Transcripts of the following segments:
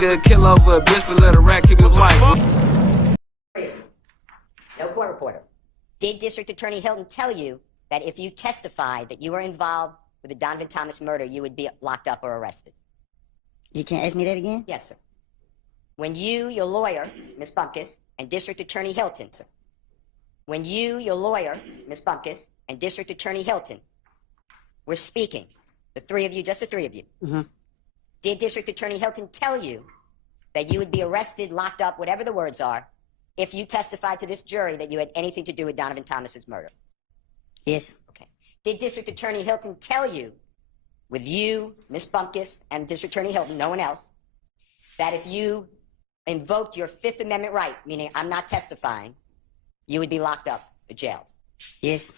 nigga kill over a bitch, but let a rat keep his wife. No court reporter. Did District Attorney Hilton tell you that if you testified that you were involved with the Donovan Thomas murder, you would be locked up or arrested? You can't ask me that again? Yes, sir. When you, your lawyer, Ms. Bumpkus, and District Attorney Hilton, sir, when you, your lawyer, Ms. Bumpkus, and District Attorney Hilton were speaking, the three of you, just the three of you, did District Attorney Hilton tell you that you would be arrested, locked up, whatever the words are, if you testified to this jury that you had anything to do with Donovan Thomas's murder? Yes. Okay. Did District Attorney Hilton tell you, with you, Ms. Bumpkus, and District Attorney Hilton, no one else, that if you invoked your Fifth Amendment right, meaning I'm not testifying, you would be locked up or jailed? Yes.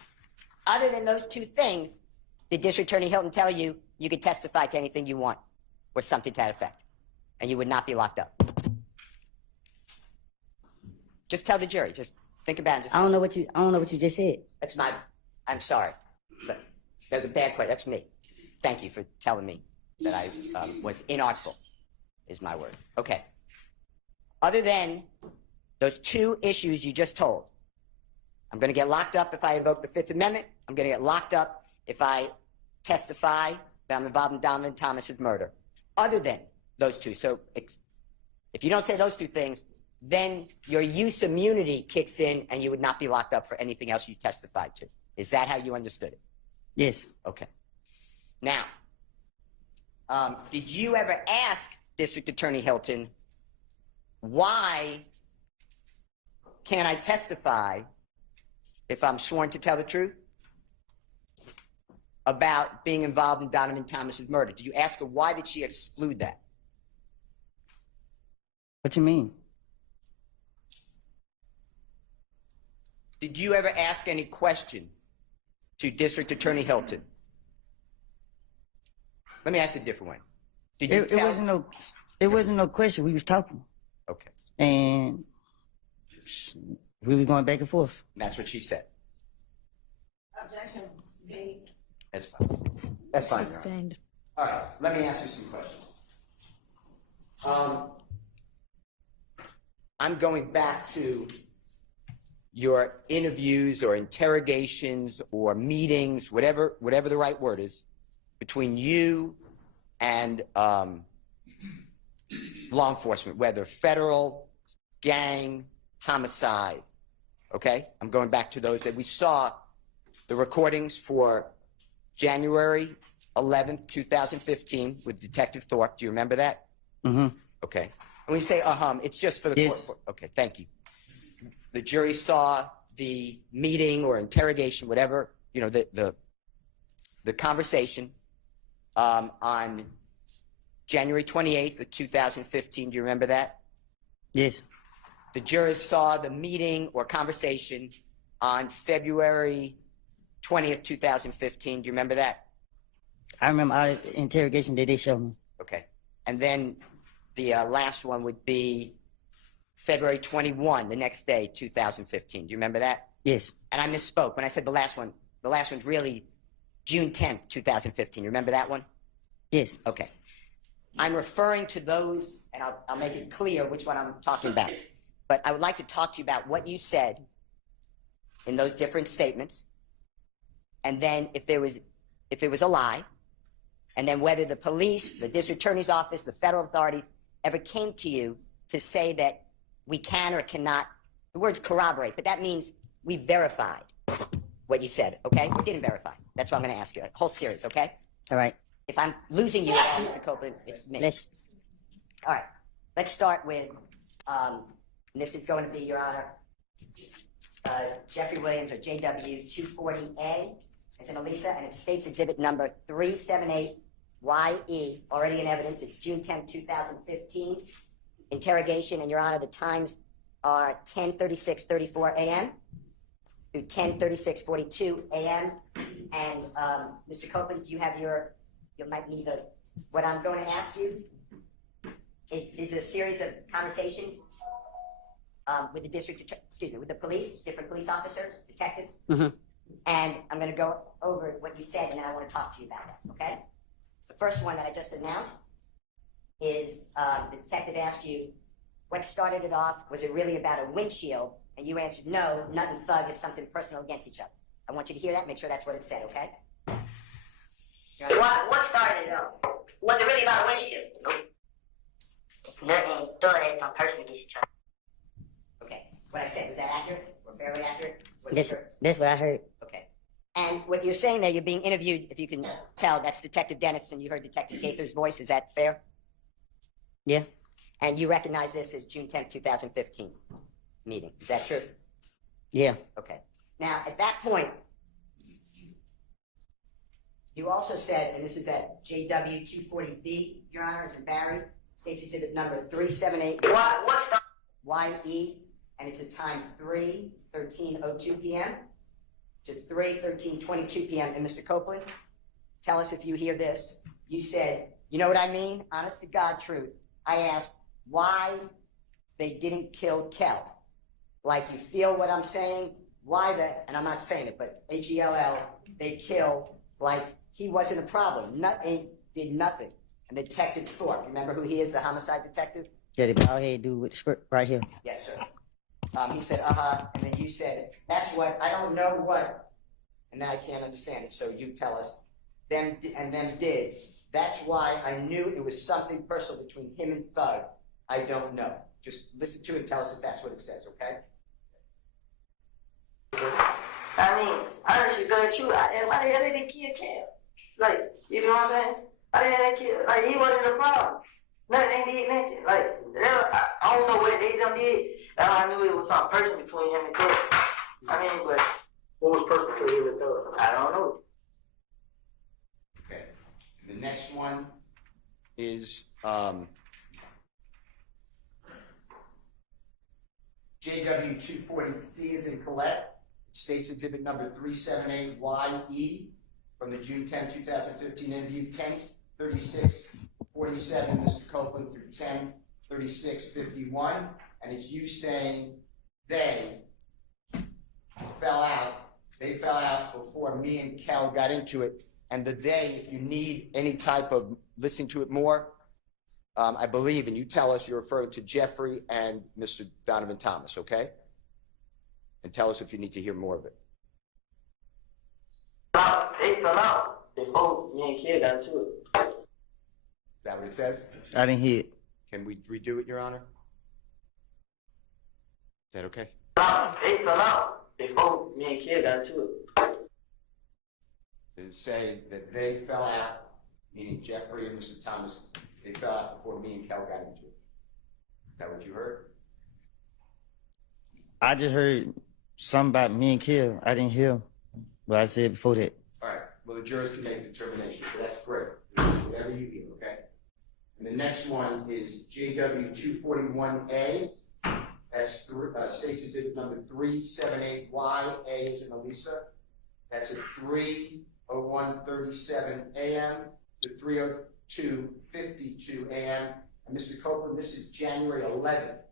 Other than those two things, did District Attorney Hilton tell you you could testify to anything you want or something to that effect, and you would not be locked up? Just tell the jury. Just think about it. I don't know what you just said. That's my. I'm sorry. But there's a bad question. That's me. Thank you for telling me that I was inartful, is my word. Okay. Other than those two issues you just told, I'm going to get locked up if I invoke the Fifth Amendment. I'm going to get locked up if I testify that I'm involved in Donovan Thomas's murder. Other than those two. So if you don't say those two things, then your use immunity kicks in and you would not be locked up for anything else you testified to. Is that how you understood it? Yes. Okay. Now, did you ever ask District Attorney Hilton, why can't I testify if I'm sworn to tell the truth about being involved in Donovan Thomas's murder? Did you ask her why did she exclude that? What you mean? Did you ever ask any question to District Attorney Hilton? Let me ask it a different way. Did you tell? It wasn't no question. We was talking. Okay. And we were going back and forth. That's what she said. Objection. B. That's fine. That's fine. Sustained. All right. Let me ask you some questions. I'm going back to your interviews or interrogations or meetings, whatever the right word is, between you and law enforcement, whether federal, gang, homicide, okay? I'm going back to those that we saw the recordings for January 11th, 2015 with Detective Thorpe. Do you remember that? Mm-hmm. Okay. And we say, it's just for the yes. court. Okay, thank you. The jury saw the meeting or interrogation, whatever, the conversation on January 28th of 2015. Do you remember that? Yes. The jurors saw the meeting or conversation on February 20th, 2015. Do you remember that? I remember our interrogation that they showed me. Okay. And then the last one would be February 21, the next day, 2015. Do you remember that? Yes. And I misspoke when I said the last one. The last one's really June 10th, 2015. You remember that one? Yes. Okay. I'm referring to those, and I'll make it clear which one I'm talking about. But I would like to talk to you about what you said in those different statements, and then if it was a lie, and then whether the police, the district attorney's office, the federal authorities ever came to you to say that we can or cannot, the word's corroborate, but that means we verified what you said, okay? We didn't verify. That's what I'm going to ask you. A whole series, okay? All right. If I'm losing you, Mr. Copeland, it's me. All right. Let's start with, this is going to be, Your Honor, Jeffrey Williams, or JW 240A. It's in Elisa, and it's State's Exhibit number 378YE, already in evidence. It's June 10, 2015. Interrogation, and Your Honor, the times are 10:36:34 a.m. through 10:36:42 a.m. And Mr. Copeland, do you have you might need those. What I'm going to ask you is there's a series of conversations with with the police, different police officers, detectives. Mm-hmm. And I'm going to go over what you said, and then I want to talk to you about that, okay? The first one that I just announced is the detective asked you, what started it off? Was it really about a windshield? And you answered, no, nothing thug, it's something personal against each other. I want you to hear that, make sure that's what it said, okay? What started it off? Was it really about a windshield? Nothing thug, it's on personal against each other. Okay, what I said, was that accurate or fairly accurate? That's what I heard. Okay. And what you're saying there, you're being interviewed, if you can tell, that's Detective Dennis, and you heard Detective Gaither's voice, is that fair? Yeah. And you recognize this as June 10th, 2015 meeting, is that true? Yeah. Okay. Now, at that point, you also said, and this is at JW 240B, Your Honor, it's in Barry, State's Exhibit number 378 YE, and it's at time 3:13:02 p.m. to 3:13:22 p.m. And Mr. Copeland, tell us if you hear this. You said, you know what I mean? Honest to God truth. I asked why they didn't kill Kel. Like, you feel what I'm saying? Why and I'm not saying it, but HELL, they kill, like, he wasn't a problem. Did nothing. And Detective Thorpe, remember who he is, the homicide detective? Yeah, the bald head dude with the script right here. Yes, sir. He said, and then you said, that's what, I don't know what, and then I can't understand it, so you tell us. Them did. That's why I knew it was something personal between him and Thug. I don't know. Just listen to it and tell us if that's what it says, okay? I mean, honestly, good too. And why the hell did they kill Cam? Like, you know what I'm saying? Why the hell they kill? Like, he wasn't a problem. Nothing did mention. Like, I don't know what they done did. I knew it was something personal between him and Thug. I mean, but what was personal between him and Thug? I don't know. Okay. The next one is JW 240C is in Colette. State's Exhibit number 378YE from the June 10, 2015 interview, 10:36:47, Mr. Copeland, through 10:36:51. And it's you saying they fell out before me and Kel got into it. And the they, if you need any type of listening to it more, I believe, and you tell us you're referring to Jeffrey and Mr. Donovan Thomas, okay? And tell us if you need to hear more of it. They fell out before me and Kid got into it. Is that what it says? I didn't hear it. Can we redo it, Your Honor? Is that okay? They fell out before me and Kid got into it. Does it say that they fell out, meaning Jeffrey and Mr. Thomas, they fell out before me and Kel got into it? Is that what you heard? I just heard something about me and Kill. I didn't hear what I said before that. All right. Well, the jurors can make a determination, but that's great. Whatever you hear, okay? And the next one is JW 241A. That's State's Exhibit number 378YA is in Elisa. That's at 3:01:37 a.m. to 3:02:52 a.m. And Mr. Copeland, this is January 11th.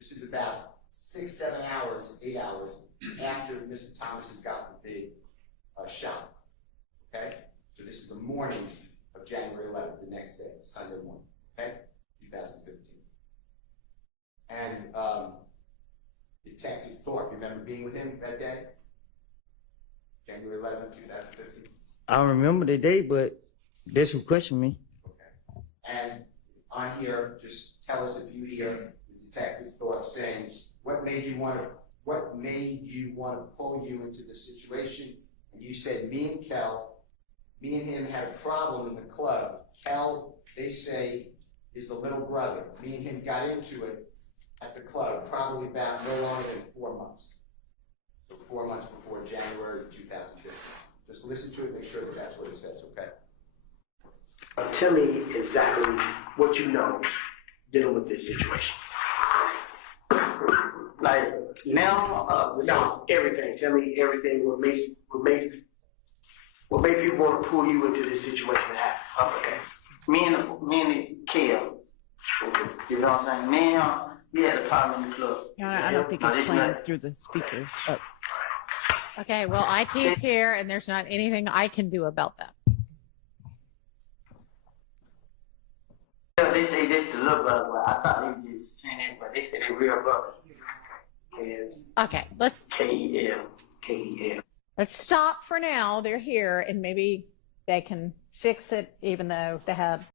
This is about 6-7 hours, 8 hours after Mr. Thomas has got the big shot. Okay? So this is the morning of January 11th, the next day, Sunday morning. Okay? 2015. And Detective Thorpe, you remember being with him that day? January 11th, 2015? I don't remember the day, but that's who questioned me. Okay. And on here, just tell us if you hear Detective Thorpe saying, what made you want to pull you into this situation? And you said, me and him had a problem in the club. Kel, they say, is the little brother. Me and him got into it at the club, probably about no longer than 4 months. So 4 months before January 2015. Just listen to it, make sure that that's what it says, okay? Tell me exactly what you know dealing with this situation. Like now, no, everything. Tell me everything. What made you want to pull you into this situation to happen? Okay. Me and Kel. You know what I'm saying? Me and him, we had a problem in the club. Yeah, I don't think it's playing through the speakers. Oh. Okay, well, IT's here, and there's not anything I can do about that. They say little brother, but I thought they were just saying that, but they said they real brothers. Okay, let's K-E-L. K-E-L. let's stop for now. They're here, and maybe they can fix it, even though they had